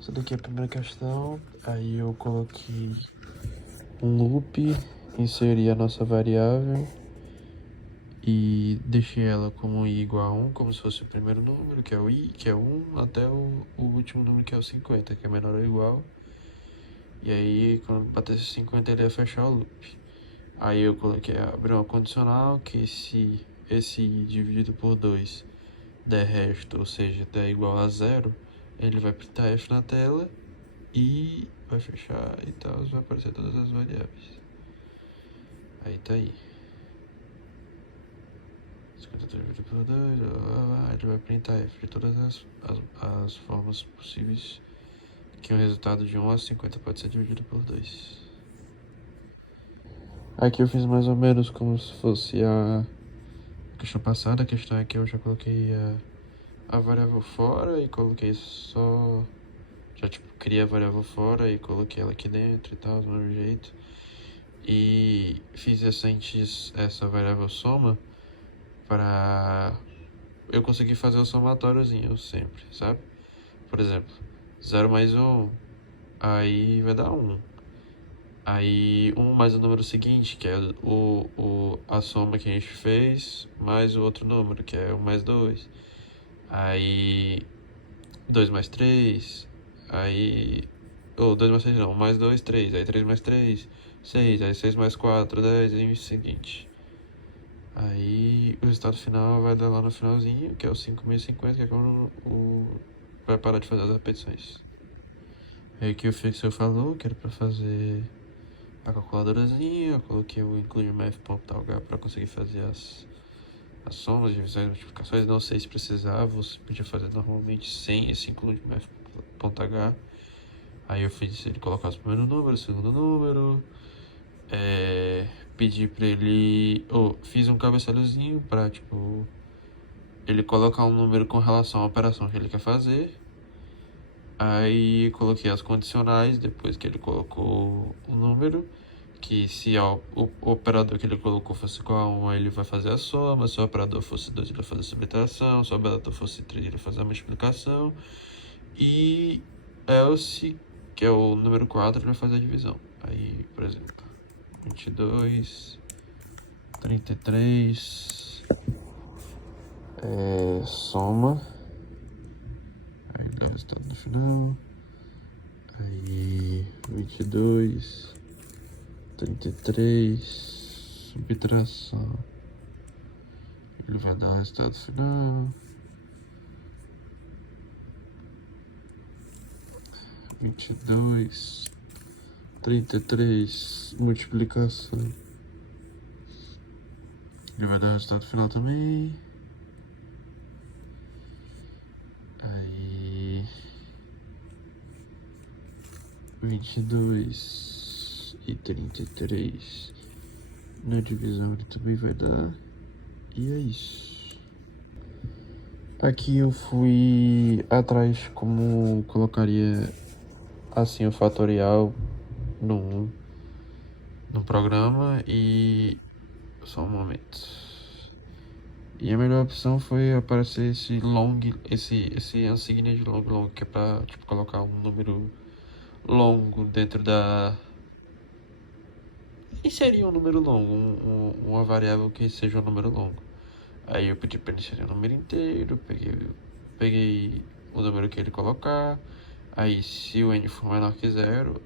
Essa daqui é a primeira questão. Aí eu coloquei um loop, inseri a nossa variável e deixei ela como i igual a 1, como se fosse o primeiro número, que é o i, que é 1, até o último número, que é o 50, que é menor ou igual. E aí, quando batesse 50, ele ia fechar o loop. Aí eu coloquei, abri uma condicional, que se esse i dividido por 2 der resto, ou seja, der igual a 0, ele vai printar f na tela e vai fechar e tal, vai aparecer todas as variáveis. Aí tá aí. 53 dividido por 2, ele vai printar f de todas as formas possíveis que o resultado de 1 a 50 pode ser dividido por 2. Aqui eu fiz mais ou menos como se fosse a questão passada. A questão é que eu já coloquei a variável fora e coloquei só... Já tipo, criei a variável fora e coloquei ela aqui dentro e tal, do mesmo jeito. E fiz essa variável soma para eu conseguir fazer o somatóriozinho sempre, sabe? Por exemplo, 0 mais 1, aí vai dar 1. Aí 1 mais o número seguinte, que é a soma que a gente fez, mais o outro número, que é 1 mais 2. Aí 2 mais 3, aí... Ou 2 mais 3 não, 1 mais 2, 3. Aí 3 mais 3, 6. Aí 6 mais 4, 10 e o seguinte. Aí o resultado final vai dar lá no finalzinho, que é o 5.050, que é quando vai parar de fazer as repetições. Aí que o Fixer falou que era pra fazer a calculadorazinha, eu coloquei o includeMath.h para conseguir fazer as somas, divisões e multiplicações. Não sei se precisava, você podia fazer normalmente sem esse includeMath.h. Aí eu fiz ele colocar o primeiro número, o segundo número, pedi pra ele, fiz um cabeçalhozinho pra, tipo, ele colocar um número com relação à operação que ele quer fazer. Aí coloquei as condicionais depois que ele colocou o número, que se o operador que ele colocou fosse igual a 1, ele vai fazer a soma, se o operador fosse 2, ele vai fazer a subtração, se o operador fosse 3, ele vai fazer a multiplicação, e else, que é o número 4, ele vai fazer a divisão. Aí, por exemplo, 22, 33, soma, aí dá o resultado no final, aí 22, 33, subtração, ele vai dar o resultado final, 22, 33, multiplicação, ele vai dar o resultado final também. Aí 22 e 33 na divisão ele também vai dar. E é isso. Aqui eu fui atrás como colocaria assim o fatorial no programa e... Só um momento. E a melhor opção foi aparecer esse long, esse insignia de long, que é pra tipo, colocar um número longo dentro da... Inserir um número longo, uma variável que seja um número longo. Aí eu pedi pra ele inserir o número inteiro, peguei o número que ele colocar. Aí se o n for menor que 0,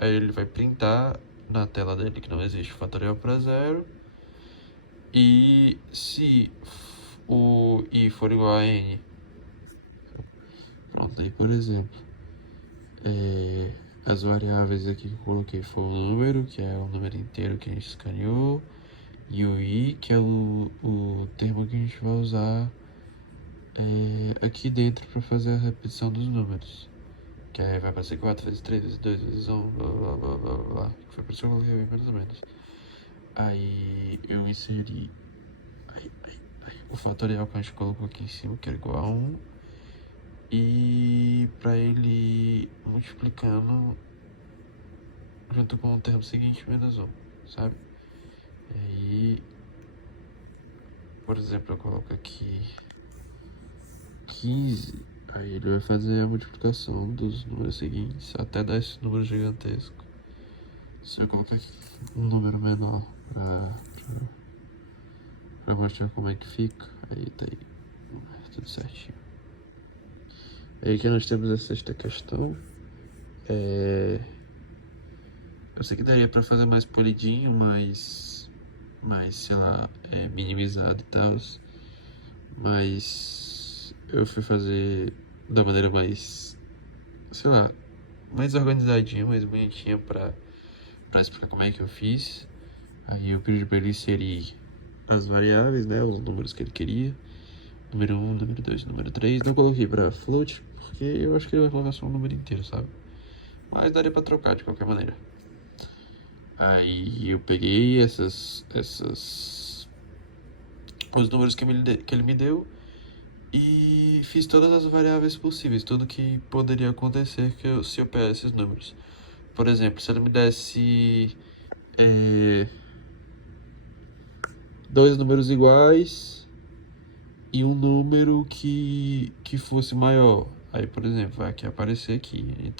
aí ele vai printar na tela dele que não existe fatorial para 0. E se o i for igual a n, pronto, aí por exemplo, as variáveis aqui que eu coloquei foi o número, que é o número inteiro que a gente escaneou, e o i, que é o termo que a gente vai usar aqui dentro para fazer a repetição dos números. Que aí vai aparecer 4 vezes 3 vezes 2 vezes 1, blá blá blá blá blá. Foi por isso que eu coloquei mais ou menos. Aí eu inseri o fatorial que a gente colocou aqui em cima, que era igual a 1. E para ele multiplicando junto com o termo seguinte menos 1, sabe? E aí, por exemplo, eu coloco aqui 15. Aí ele vai fazer a multiplicação dos números seguintes até dar esse número gigantesco. Se eu colocar aqui um número menor pra mostrar como é que fica, aí tá aí, tudo certinho. Aí aqui nós temos a sexta questão. Eu sei que daria pra fazer mais polidinho, mais sei lá, minimizado e tal. Mas eu fui fazer da maneira mais, sei lá, mais organizadinha, mais bonitinha pra explicar como é que eu fiz. Aí eu pedi pra ele inserir as variáveis, né, os números que ele queria. Número 1, número 2, número 3. Não coloquei pra float, porque eu acho que ele vai colocar só o número inteiro, sabe? Mas daria pra trocar de qualquer maneira. Aí eu peguei os números que ele me deu e fiz todas as variáveis possíveis, tudo que poderia acontecer se eu pegar esses números. Por exemplo, se ele me desse dois números iguais e um número que fosse maior. Aí, por exemplo, vai aqui aparecer aqui,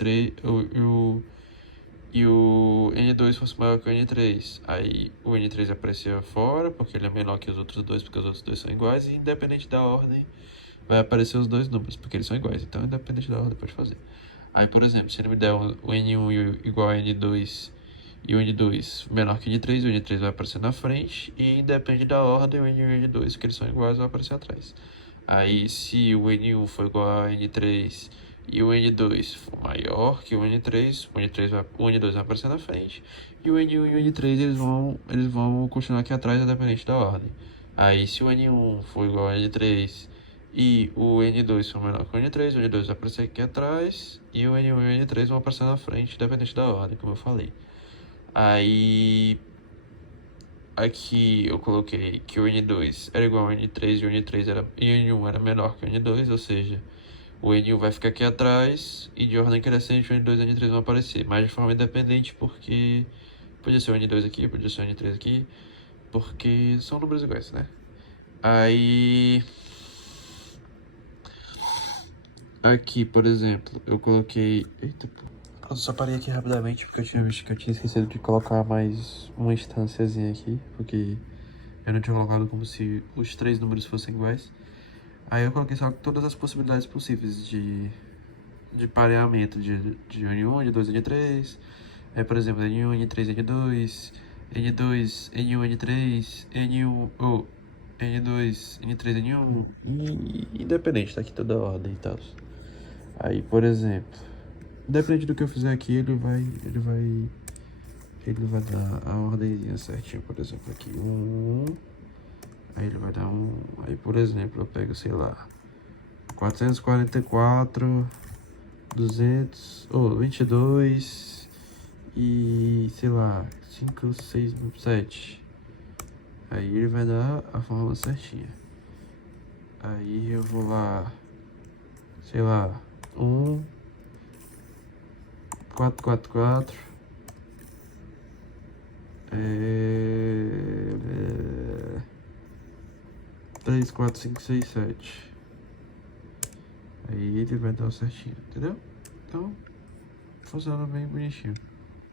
e o N2 fosse maior que o N3. Aí o N3 aparecia fora, porque ele é menor que os outros dois, porque os outros dois são iguais, e independente da ordem, vai aparecer os dois números, porque eles são iguais. Então, independente da ordem, pode fazer. Aí, por exemplo, se ele me der o N1 igual a N2 e o N2 menor que o N3 vai aparecer na frente, e independe da ordem, o N1 e o N2, que eles são iguais, vai aparecer atrás. Aí, se o N1 for igual a N3 e o N2 for maior que o N3, o N2 vai aparecer na frente, e o N1 e o N3 eles vão continuar aqui atrás, independente da ordem. Aí, se o N1 for igual a N3 e o N2 for menor que o N3 vai aparecer aqui atrás, e o N1 e o N3 vão aparecer na frente, independente da ordem, como eu falei. Aí, aqui eu coloquei que o N2 era igual ao N3 e o N1 era menor que o N2, ou seja, o N1 vai ficar aqui atrás e de ordem crescente o N2 e o N3 vão aparecer, mas de forma independente, porque podia ser o N2 aqui, podia ser o N3 aqui, porque são números iguais, né? Aí, aqui, por exemplo, eu coloquei... Eita, pô. Eu só parei aqui rapidamente porque eu tinha visto que eu tinha esquecido de colocar mais uma instânciazinha aqui, porque eu não tinha colocado como se os três números fossem iguais. Aí eu coloquei só todas as possibilidades possíveis de pareamento de N1, N2, N3. Aí, por exemplo, N1, N3, N2, N2, N1, N3, N1, ou N2, N3, N1. E independente, tá aqui toda a ordem e tal. Aí, por exemplo, independente do que eu fizer aqui, ele vai dar a ordemzinha certinho. Por exemplo, aqui aí ele vai dar aí por exemplo, eu pego, sei lá, 444, 200, 22 e, sei lá, 5, 6, 7. Aí ele vai dar a forma certinha. Aí eu vou lá, sei lá, 444, 3, 4, 5, 6, 7. Aí ele vai dar certinho, entendeu? Então, funciona bem bonitinho.